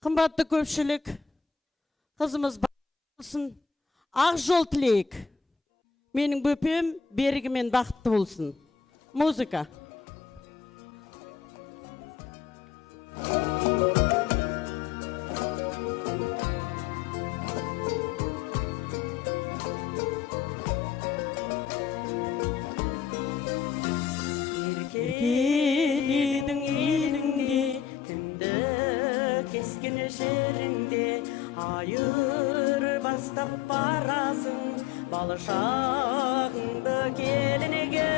Қымбатты көпшілік, қызымыз болсын, ақ жол тілейік. Менің бөпем берігімен бақытты болсын. Музыка. Еркеледің еліңде, күнді кескен жеріңде, айыр бастап барасың, балышағыңды келінеге.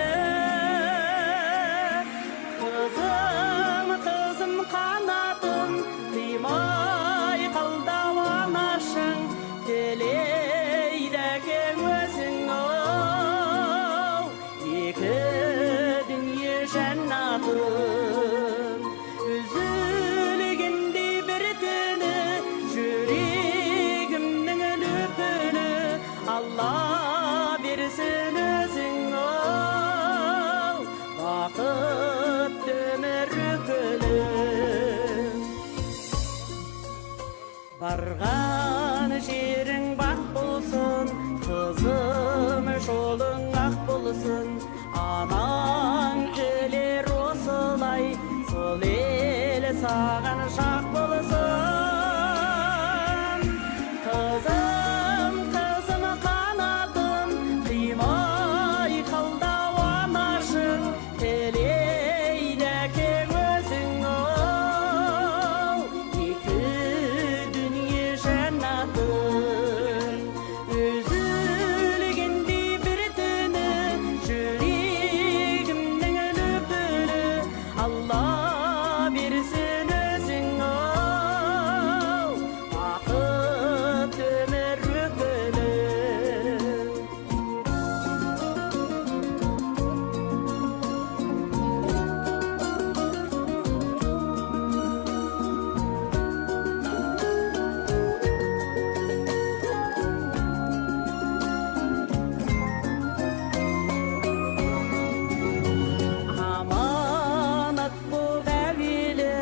Қызым, қызым қанатым, қимай қалдау анашың, келейді әкең өзің, оу, екі дүние жәннатым. Үзілгендей бір түні, жүрегімнің лүпілі, Алла берсін өзің, оу, бақытты өмір өкілі. Барған жерің бақ болсын, қызым жолың ақ болсын, анаң келер осылай, сол ел саған жақ болсын. Қызым, қызым қанатым, қимай қалдау анашың, келейді әкең өзің, оу, екі дүние жәннатым. Үзілгендей бір түні, жүрегімнің лүпілі, Алла берсін өзің, оу, бақыт өмір өкілі. Аманат боп әуелі,